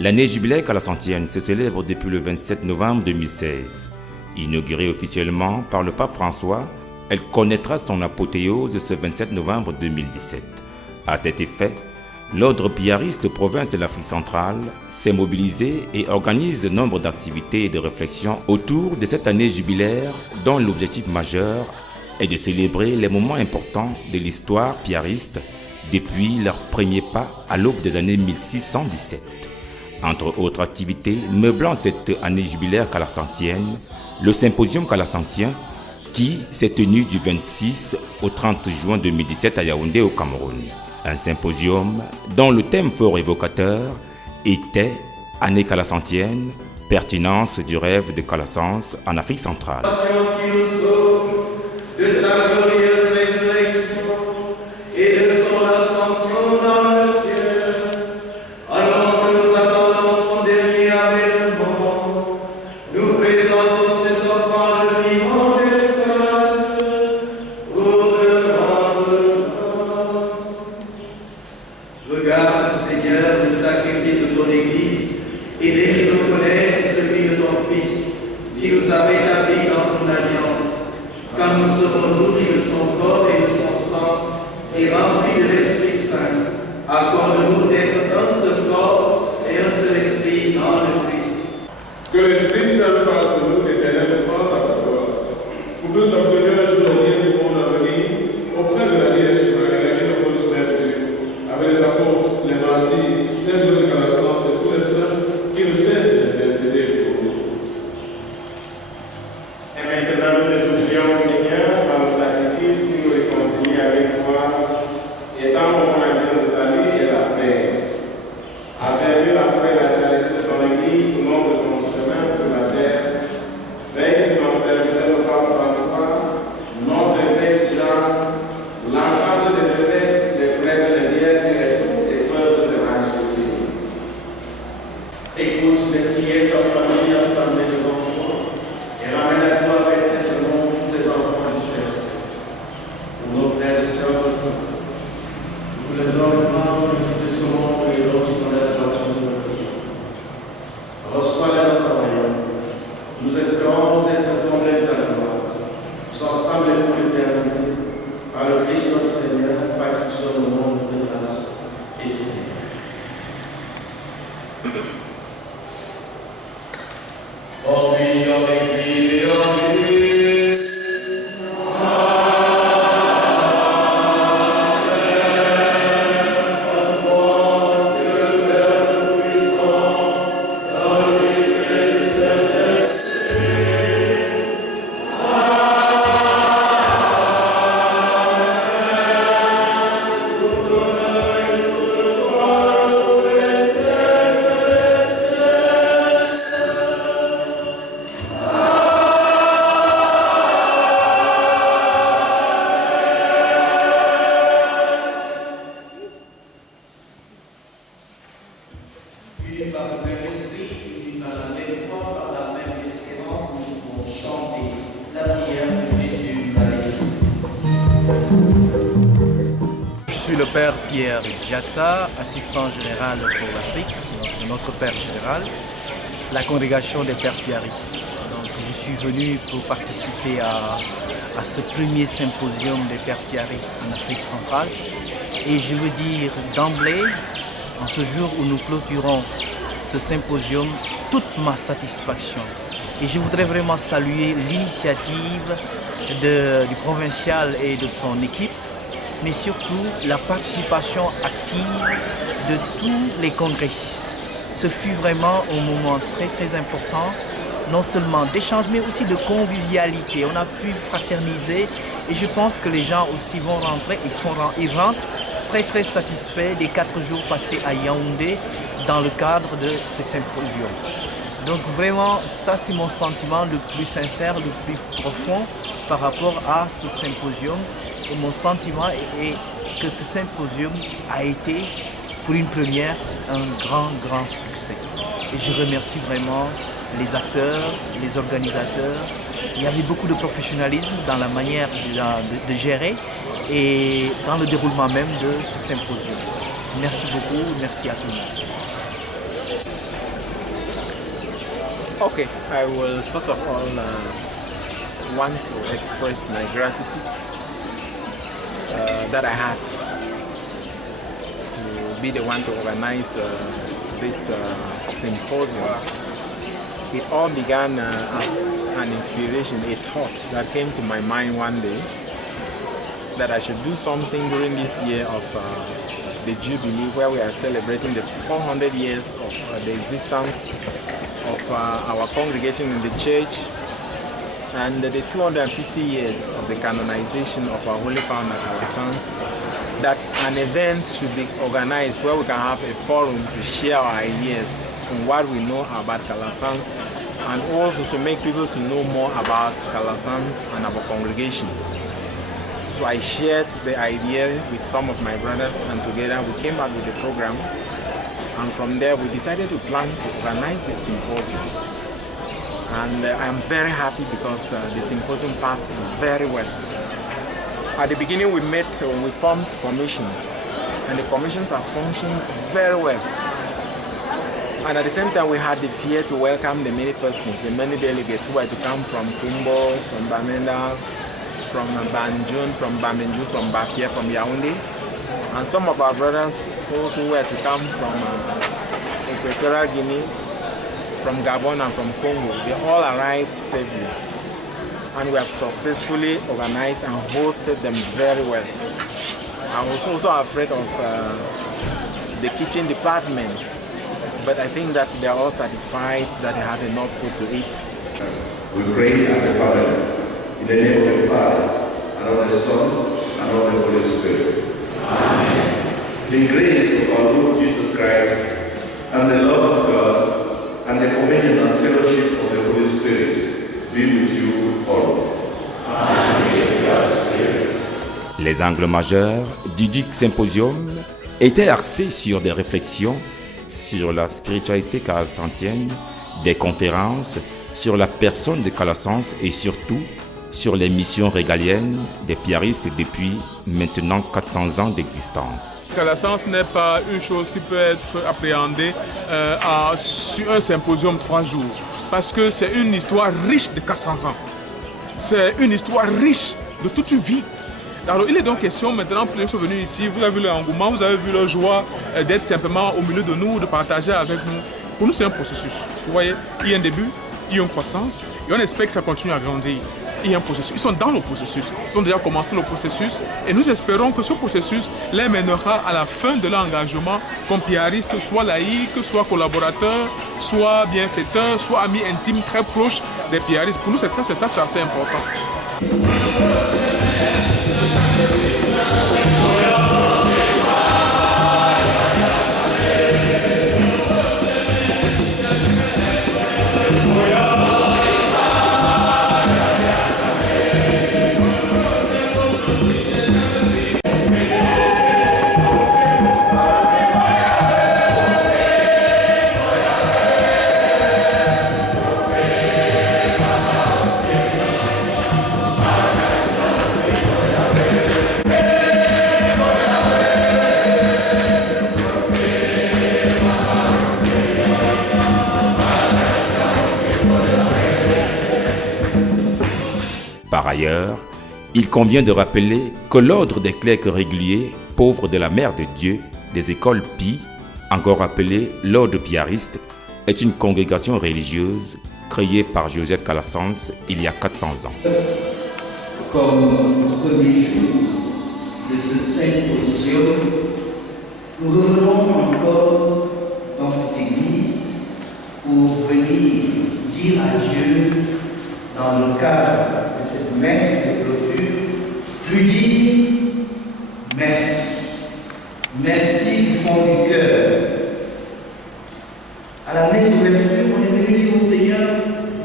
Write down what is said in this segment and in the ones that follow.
L'année jubilaire calasantienne se célèbre depuis le 27 novembre 2016. Inaugurée officiellement par le pape François, elle connaîtra son apothéose ce 27 novembre 2017. À cet effet, l'Ordre piariste province de l'Afrique centrale s'est mobilisé et organise nombre d'activités et de réflexions autour de cette année jubilaire dont l'objectif majeur est de célébrer les moments importants de l'histoire piariste depuis leur premier pas à l'aube des années 1617. Entre autres activités meublant cette année jubilaire calasantienne, le symposium calasantien qui s'est tenu du 26 au 30 juin 2017 à Yaoundé au Cameroun. Un symposium dont le thème fort évocateur était « Année calasantienne, pertinence du rêve de Calassans en Afrique centrale ». Regarde, Seigneur, le sacrifice de ton Église et bénis de connaître celui de ton Fils qui nous a rétablis dans ton alliance. Quand nous serons nourris de son corps et de son sang et remplis de l'Esprit Saint, accorde-nous d'être un seul corps et un seul esprit en le Christ. Que l'Esprit Saint fasse de nous d'éternels enfants à ta gloire, pour nous obtenir un jour de rien du monde à venir auprès de la Vierge Marie, la vie de votre Mère de Dieu, avec les apôtres, les martyrs, Saint de Calassans et tous les saints qui ne cessent d'intercéder pour nous. Et maintenant, nous nous soucions, Seigneur, par le sacrifice qui nous réconcilie avec toi, étant au moyen de salut et la paix. Affermis la foi et la charité de ton Église au long de son chemin sur la terre, veille sur ton serviteur, le pape François, notre évêque Jean, l'ensemble des évêques, des prêtres, des vierges et tous les peuples de l'archipel. Écoute les prières de ta famille assemblée devant toi et ramène à toi avec tes amours tous tes enfants dispersés. Pour nos frères et sœurs de foi, pour les hommes et femmes de ce monde et d'autres qui connaissent la droiture de notre vie. Reçois-les dans ta royaume. Nous espérons être comblés de ta gloire. Nous ensemble pour l'éternité. Par le Christ notre Seigneur, par qui tu donnes au monde de grâce et de paix. Unis par le même esprit, unis par la même foi, par la même espérance, nous pouvons chanter la prière de Jésus Eucharistique. Je suis le Père Pierre Diatta, assistant général pour l'Afrique, de notre Père général, la congrégation des Pères piaristes. Donc, je suis venu pour participer à ce premier symposium des Pères piaristes en Afrique centrale. Et je veux dire d'emblée, en ce jour où nous clôturons ce symposium, toute ma satisfaction. Et je voudrais vraiment saluer l'initiative du provincial et de son équipe, mais surtout la participation active de tous les congressistes. Ce fut vraiment un moment très très important, non seulement d'échange, mais aussi de convivialité. On a pu fraterniser et je pense que les gens aussi vont rentrer, ils rentrent très très satisfaits des 4 jours passés à Yaoundé dans le cadre de ce symposium. Donc vraiment, ça c'est mon sentiment le plus sincère, le plus profond par rapport à ce symposium. Et mon sentiment est que ce symposium a été, pour une première, un grand succès. Et je remercie vraiment les acteurs, les organisateurs. Il y avait beaucoup de professionnalisme dans la manière de gérer et dans le déroulement même de ce symposium. Merci beaucoup, merci à tout le monde. Okay, I will first of all want to express my gratitude that I had to be the one to organize this symposium. It all began as an inspiration, a thought that came to my mind one day that I should do something during this year of the Jubilee, where we are celebrating the 400 years of the existence of our congregation in the church and the 250 years of the canonization of our Holy Founder Calasanz. That an event should be organized where we can have a forum to share our ideas on what we know about Calasanz and also to make people to know more about Calasanz and our congregation. So I shared the idea with some of my brothers and together we came out with the program, and from there we decided to plan to organize this symposium. And I'm very happy because the symposium passed very well. At the beginning we formed commissions, and the commissions have functioned very well. And at the same time we had the fear to welcome the many persons, the many delegates who were to come from Kumbo, from Bamenda, from Banjul, from Bamenju, from Bafia, from Yaoundé, and some of our brothers also were to come from Equatorial Guinea, from Gabon and from Congo. They all arrived safely, and we have successfully organized and hosted them very well. I was also afraid of the kitchen department, but I think that they are all satisfied that they had enough food to eat. We pray as a family. In the name of the Father, and of the Son, and of the Holy Spirit. Amen. The grace of our Lord Jesus Christ, and the love of God, and the communion and fellowship of the Holy Spirit be with you all. Amen. Les angles majeurs du Duc Symposium étaient axés sur des réflexions sur la spiritualité calasantienne, des conférences sur la personne de Calasanz et surtout sur les missions régaliennes des piaristes depuis maintenant 400 ans d'existence. Calasanz n'est pas une chose qui peut être appréhendée sur un symposium 3 jours, parce que c'est une histoire riche de 400 ans. C'est une histoire riche de toute une vie. Alors il est donc question maintenant, pour les gens qui sont venus ici, vous avez vu l'engouement, vous avez vu leur joie d'être simplement au milieu de nous, de partager avec nous. Pour nous c'est un processus. Vous voyez, il y a un début, il y a une croissance, et on espère que ça continue à grandir. Il y a un processus. Ils sont dans le processus. Ils ont déjà commencé le processus. Et nous espérons que ce processus les mènera à la fin de l'engagement comme piaristes, soit laïcs, soit collaborateurs, soit bienfaiteurs, soit amis intimes très proches des piaristes. Pour nous, c'est assez important. Par ailleurs, il convient de rappeler que l'ordre des clercs réguliers, pauvres de la Mère de Dieu, des écoles Pi, encore appelée l'ordre piariste, est une congrégation religieuse créée par Joseph Calasanz il y a 400 ans. Comme premier jour de ce symposium, nous revenons encore dans cette église pour venir dire à Dieu, dans le cadre de cette messe de clôture, lui dire merci. Merci du fond du cœur. À la messe d'ouverture, on est venu dire au Seigneur,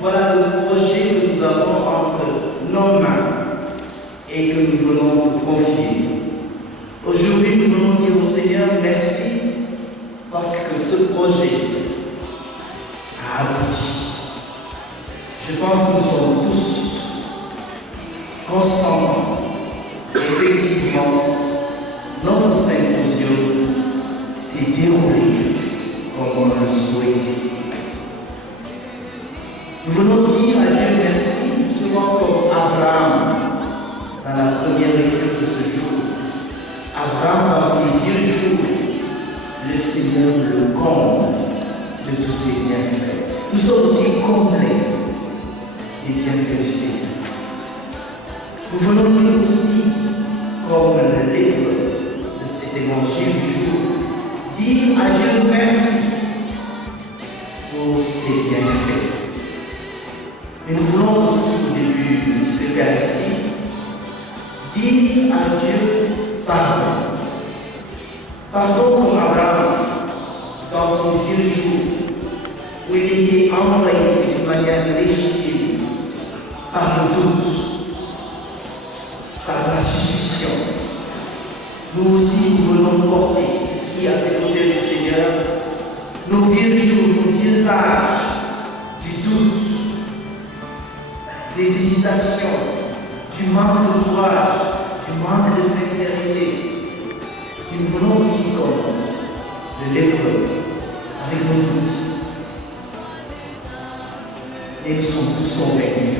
voilà le projet que nous avons entre nos mains et que nous voulons te confier. Aujourd'hui, nous voulons dire au Seigneur merci parce que ce projet a abouti. Je pense que nous sommes tous conscients, effectivement, notre symposium s'est déroulé comme on le souhaitait. Nous voulons dire à Dieu merci, souvent comme Abraham, dans la première lecture de ce jour. Abraham, dans ses vieux jours, le Seigneur le comble de tous ses bienfaits. Nous sommes aussi comblés des bienfaits du Seigneur. Nous voulons dire aussi, comme le lépreux de cet évangile du jour, dire à Dieu merci pour ses bienfaits. Mais nous voulons aussi, au début de cette Eucharistie, dire à Dieu pardon. Pardon pour Abraham dans son vieux jour où il était envoyé d'une manière légitime par le doute, par la suspicion. Nous aussi, nous voulons porter ici à ces côtés du Seigneur nos vieux jours, nos vieux âges du doute, des hésitations, du manque de courage, du manque de sincérité. Nous voulons aussi comme le lépreux avec nos doutes. Et nous sommes tous convaincus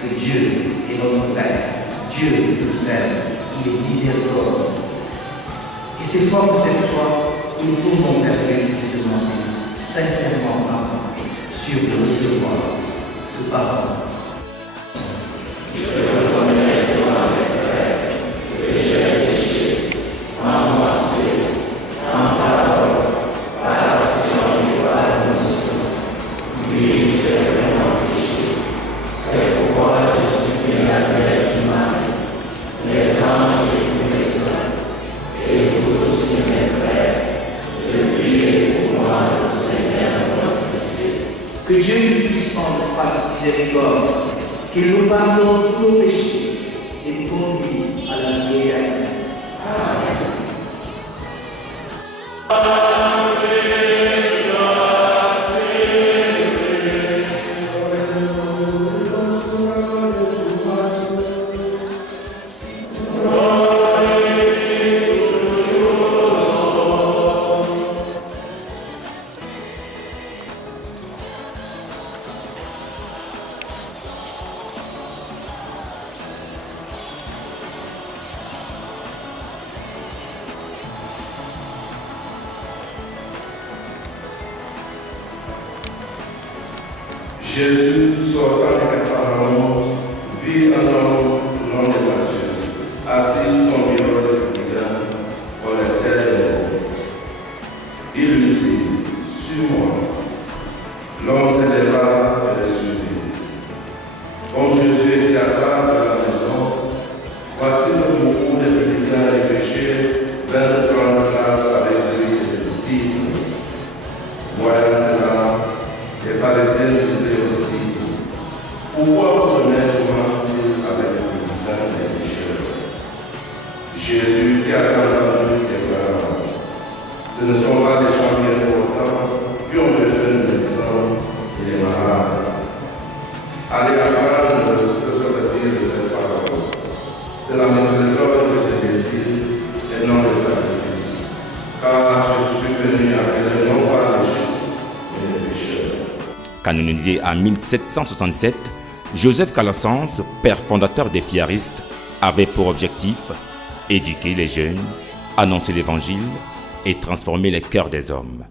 que Dieu est notre Père. Dieu nous aime, il est miséricordieux. Et c'est fort cette fois que nous tournons vers lui et demander sincèrement pardon sur de recevoir ce pardon. Que Dieu puissant nous fasse miséricorde, qu'il nous pardonne tous nos péchés et nous conduise à la vie éternelle. Amen. Jésus, sortant de Capharnaüm, vit un homme non de nature, assis au milieu de publicains, dans les terres de l'eau. Il lui dit, suis-moi. L'homme s'éleva et le suivit. Comme Jésus était à part de la maison, voici que beaucoup de publicains et pécheurs vinrent prendre place avec lui et ses disciples. Voyant cela, les pharisiens disaient aussi, pourquoi votre maître mange-t-il avec les publicains et les pécheurs? Jésus, qui avait entendu, déclara, ce ne sont pas les gens bien portants qui ont besoin de médecins et les malades. Allez apprendre ce que veut dire cette parole. C'est la miséricorde que je désire et non le sacrifice. Car je suis venu appeler non pas les justes, mais les pécheurs. Canonisé en 1767, Joseph Calasanz, père fondateur des piaristes, avait pour objectif éduquer les jeunes, annoncer l'évangile et transformer les cœurs des hommes.